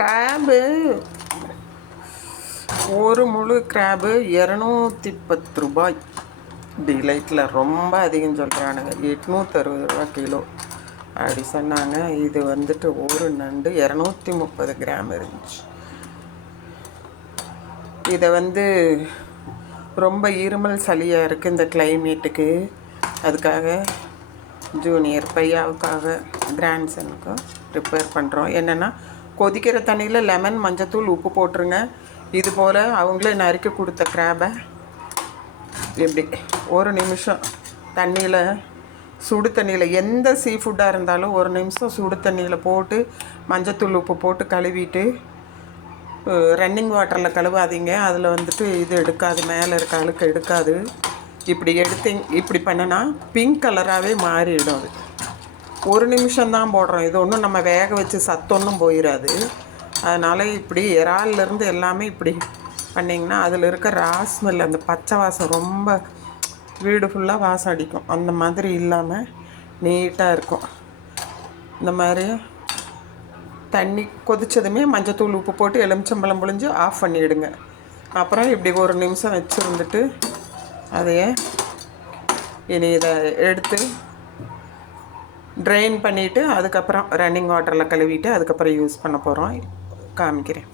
Crab ஒரு முழு crab 210 ரூபாய். டிலைட்டில் ரொம்ப அதிகம் சொல்கிறானுங்க, 860 ரூபா கிலோ அப்படி சொன்னாங்க. இது வந்துட்டு ஒரு நண்டு 230 கிராம் இருந்துச்சு. இதை வந்து ரொம்ப இருமல் சளியாக இருக்குது இந்த கிளைமேட்டுக்கு, அதுக்காக ஜூனியர் பையாவுக்காக கிராண்ட்சனுக்கும் ப்ரிப்பேர் பண்ணுறோம். என்னென்னா, கொதிக்கிற தண்ணியில் லெமன், மஞ்சத்தூள், உப்பு போட்டுருங்க. இது போல் அவங்களே நறுக்கி கொடுத்த கிராபை இப்படி ஒரு நிமிஷம் தண்ணியில், சுடு தண்ணியில், எந்த சீ ஃபுட்டாக இருந்தாலும் ஒரு நிமிஷம் சுடு தண்ணியில் போட்டு மஞ்சத்தூள், உப்பு போட்டு கழுவிட்டு, ரன்னிங் வாட்டரில் கழுவாதீங்க. அதில் வந்துட்டு இது எடுக்காது, மேலே இருக்க அழுக்கு எடுக்காது. இப்படி இப்படி பண்ணினா பிங்க் கலராகவே மாறிடும். அது ஒரு நிமிஷம்தான் போடுறோம். இது ஒன்றும் நம்ம வேக வச்சு சத்தொன்னும் போயிடாது. அதனால் இப்படி இறால்லேருந்து எல்லாமே இப்படி பண்ணிங்கன்னா அதில் இருக்க ராஸ்மெல், அந்த பச்சை வாசம் ரொம்ப வீடு ஃபுல்லாக வாசம் அடிக்கும். அந்த மாதிரி இல்லாமல் நீட்டாக இருக்கும். இந்த மாதிரி தண்ணி கொதித்ததுமே மஞ்சத்தூள், உப்பு போட்டு எலுமிச்சம்பழம் புழிஞ்சு ஆஃப் பண்ணிவிடுங்க. அப்புறம் இப்படி ஒரு நிமிஷம் வச்சுருந்துட்டு அதையே இனி இதை எடுத்து ட்ரெயின் பண்ணிவிட்டு அதுக்கப்புறம் ரன்னிங் வாட்டரில் கழுவிட்டு அதுக்கப்புறம் யூஸ் பண்ண போகிறோம். காமிக்கிறேன்.